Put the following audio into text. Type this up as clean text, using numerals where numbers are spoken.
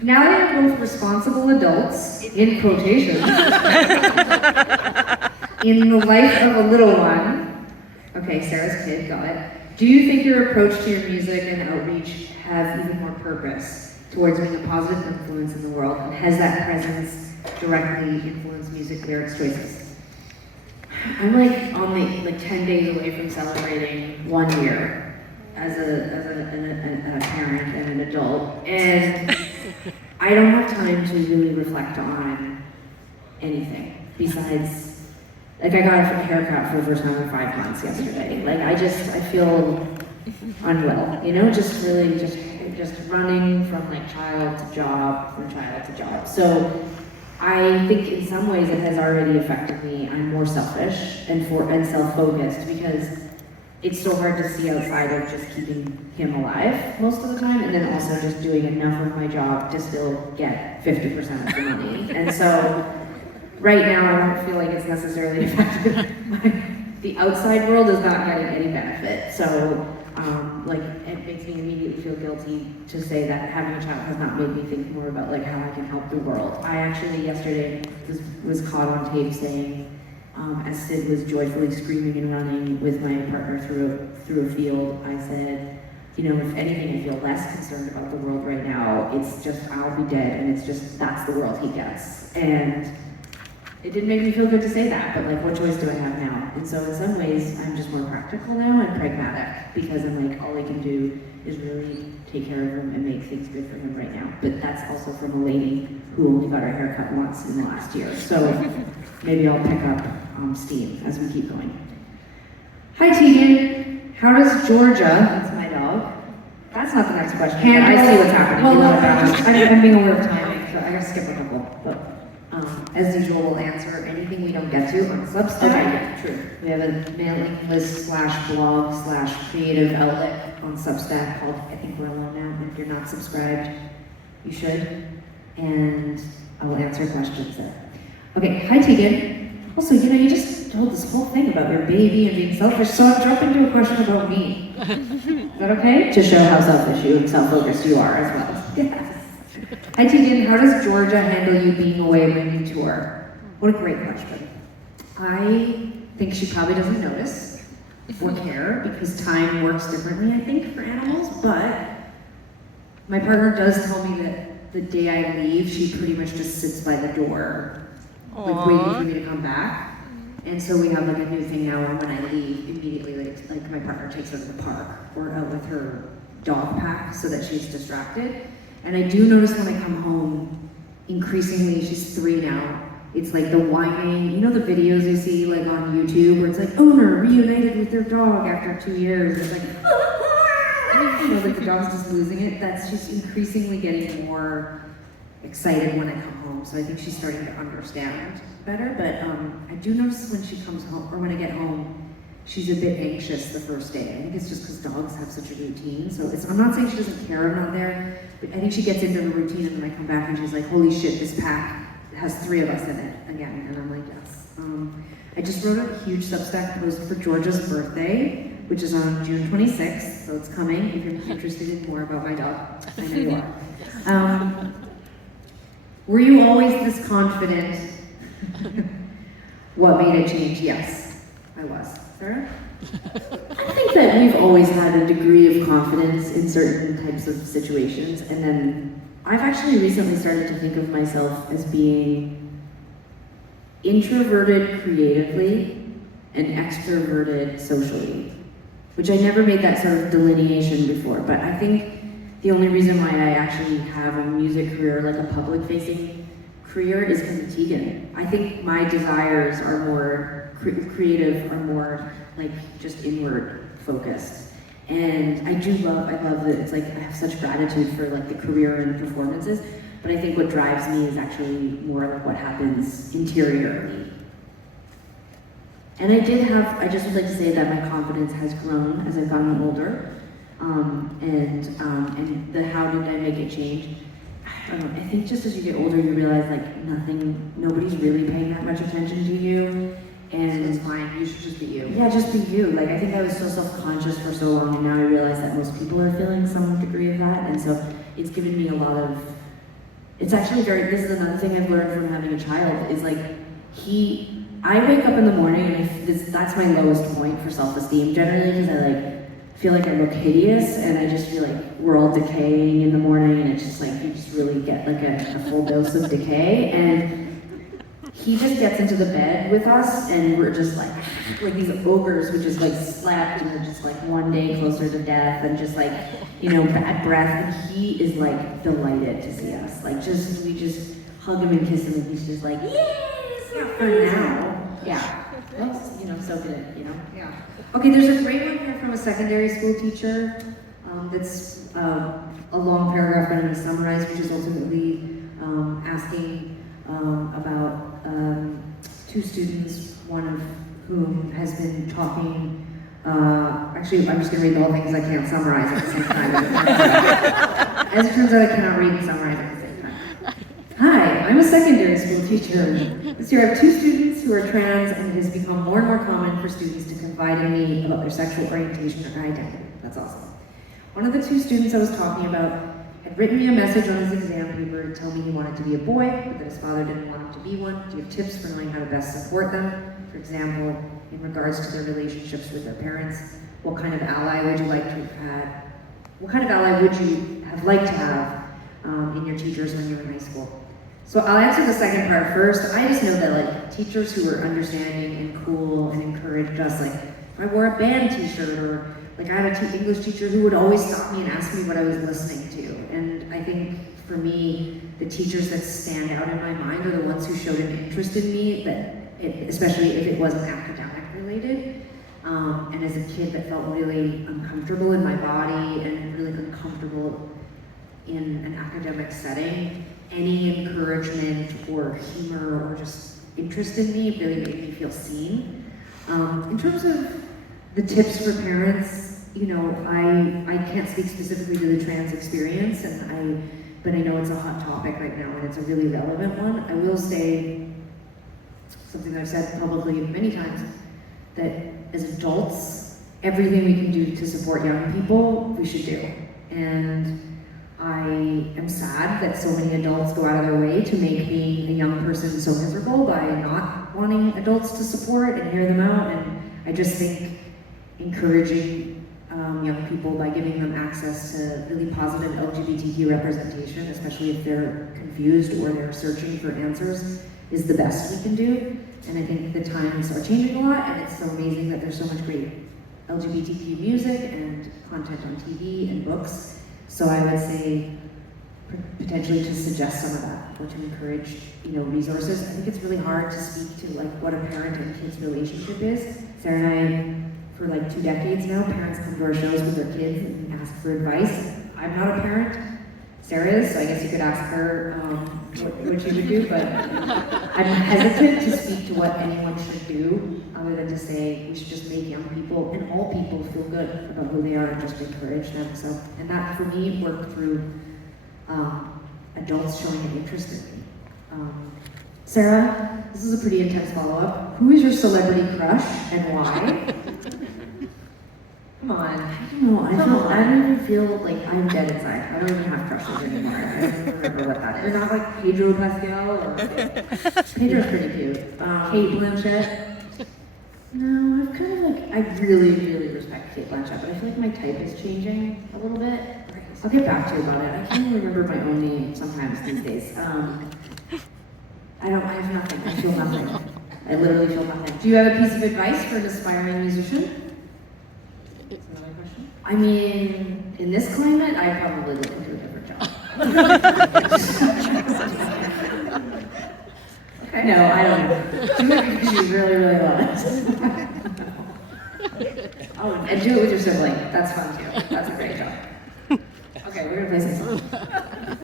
Now that you're both responsible adults, in quotations, in the life of a little one, okay, Sarah's kid, got it. Do you think your approach to your music and outreach have even more purpose towards being a positive influence in the world? And has that presence directly influenced music lyrics choices? I'm like on the 10 days away from celebrating 1 year as a parent and an adult, and I don't have time to really reflect on anything besides. Like, I got a haircut for the first time in 5 months yesterday. Like, I feel unwell, you know, just really just running from like child to job, from child to job. So I think in some ways it has already affected me. I'm more selfish and self-focused because it's so hard to see outside of just keeping him alive most of the time, and then also just doing enough of my job to still get 50% of the money. And so right now, I don't feel like it's necessarily affected. The outside world is not getting any benefit. So, it makes me immediately feel guilty to say that having a child has not made me think more about like how I can help the world. I actually yesterday was caught on tape saying, as Sid was joyfully screaming and running with my partner through a field, I said, you know, if anything, I feel less concerned about the world right now. It's just I'll be dead, and it's just that's the world he gets. And it didn't make me feel good to say that, but like, what choice do I have now? And so in some ways, I'm just more practical now and pragmatic, because I'm like, all I can do is really take care of him and make things good for him right now. But that's also from a lady who only got her hair cut once in the last year. So maybe I'll pick up steam as we keep going. Hi Tegan, how does Georgia, that's my dog, that's not the next question, I see what's happening. Well, I'm being aware of timing, so I gotta skip a couple. But as usual, we'll answer anything we don't get to on Substack. Okay, yeah, true. We have a mailing list /blog /creative outlet on Substack called I Think We're Alone Now. If you're not subscribed, you should. And I will answer questions there. Okay, hi Tegan. Also, you know, you just told this whole thing about your baby and being selfish, so I'm jumping to a question about me. Is that okay? To show how selfish you and self-focused you are as well. Yes. Hi Tegan, how does Georgia handle you being away when you tour? What a great question. I think she probably doesn't notice or care because time works differently, I think, for animals, but my partner does tell me that the day I leave, she pretty much just sits by the door, like waiting for me to come back. And so we have like a new thing now where when I leave, immediately like my partner takes her to the park or out with her dog pack so that she's distracted. And I do notice when I come home, increasingly, she's 3 now, it's like the whining, you know the videos you see like on YouTube where it's like owner reunited with their dog after 2 years. It's like, you know, like the dog's just losing it. She's increasingly getting more excited when I come home. So I think she's starting to understand better. But I do notice when she comes home, or when I get home, she's a bit anxious the first day. I think it's just because dogs have such a routine. So I'm not saying she doesn't care I'm not there, but I think she gets into the routine and then I come back and she's like, holy shit, this pack has 3 of us in it again. And I'm like, yes. I just wrote a huge Substack post for Georgia's birthday, which is on June 26th. So it's coming if you're interested in more about my dog. I know you are. Were you always this confident? What made it change? Yes, I was. Sarah? I think that we've always had a degree of confidence in certain types of situations, and then I've actually recently started to think of myself as being introverted creatively and extroverted socially, which I never made that sort of delineation before, but I think the only reason why I actually have a music career, like a public-facing career, is because of Tegan. I think my desires are more creative, are more like just inward focused. And I love that it's like I have such gratitude for like the career and performances, but I think what drives me is actually more like what happens interiorly. And I just would like to say that my confidence has grown as I've gotten older. And the how did I make it change? I don't know, I think just as you get older, you realize like nobody's really paying that much attention to you. And it's fine, you should just be you. Yeah, just be you. Like, I think I was so self-conscious for so long, and now I realize that most people are feeling some degree of that, and so it's given me a lot of it's actually this is another thing I've learned from having a child, is like, I wake up in the morning and that's my lowest point for self-esteem generally, because I like feel like I look hideous and I just feel like we're all decaying in the morning, and it's just like, you just really get like a full dose of decay. And he just gets into the bed with us and we're just like these ogres who just like slept and are just like one day closer to death and just like, you know, bad breath. And he is like delighted to see us. Like we just hug him and kiss him and he's just like, yes, for now. Yeah. That's, you know, so good, you know? Yeah. Okay, there's a great one here from a secondary school teacher that's a long paragraph that I'm going to summarize, which is ultimately asking about two students, one of whom has been talking, actually I'm just going to read the whole thing because I can't summarize at the same time. As it turns out, I cannot read and summarize at the same time. Hi, I'm a secondary school teacher. This year I have two students who are trans, and it has become more and more common for students to confide in me about their sexual orientation or identity. That's awesome. One of the two students I was talking about had written me a message on his exam paper to tell me he wanted to be a boy, but that his father didn't want him to be one. Do you have tips for knowing how to best support them? For example, in regards to their relationships with their parents, what kind of ally would you like to have had? What kind of ally would you have liked to have in your teachers when you were in high school? So I'll answer the second part first. I just know that like teachers who were understanding and cool and encouraged us, like if I wore a band t-shirt, or like I had a English teacher who would always stop me and ask me what I was listening to. And I think for me, the teachers that stand out in my mind are the ones who showed an interest in me, especially if it wasn't academic related. And as a kid that felt really uncomfortable in my body and really uncomfortable in an academic setting, any encouragement or humor or just interest in me really made me feel seen. In terms of the tips for parents, you know, I can't speak specifically to the trans experience, but I know it's a hot topic right now and it's a really relevant one. I will say something that I've said publicly many times, that as adults, everything we can do to support young people, we should do. And I am sad that so many adults go out of their way to make being a young person so miserable by not wanting adults to support and hear them out. And I just think encouraging young people by giving them access to really positive LGBTQ representation, especially if they're confused or they're searching for answers, is the best we can do. And I think the times are changing a lot, and it's so amazing that there's so much great LGBTQ music and content on TV and books. So I would say potentially to suggest some of that, or to encourage, you know, resources. I think it's really hard to speak to like what a parent and kid's relationship is. Sarah and I, for like 2 decades now, parents come to our shows with their kids and ask for advice. I'm not a parent, Sarah is, so I guess you could ask her what she would do, but I'm hesitant to speak to what anyone should do, other than to say we should just make young people and all people feel good about who they are and just encourage them. So, and that for me worked through adults showing an interest in me. Sarah, this is a pretty intense follow-up. Who is your celebrity crush and why? Come on. I don't know. I don't even feel like I'm dead inside. I don't even have crushes anymore. I don't remember what that is. Not like Pedro Pascal or Pedro's pretty cute. Kate Blanchett. No, I've kind of like, I really, really respect Kate Blanchett, but I feel like my type is changing a little bit. I'll get back to you about it. I can't even remember my own name sometimes these days. I have nothing. I feel nothing. I literally feel nothing. Do you have a piece of advice for an aspiring musician? That's another question. I mean, in this climate, I'd probably look into a different job. Okay. No, I don't know. Do it because you really, really love it. Oh, and do it with your sibling. That's fun too. That's a great job. Okay, we're gonna play some songs.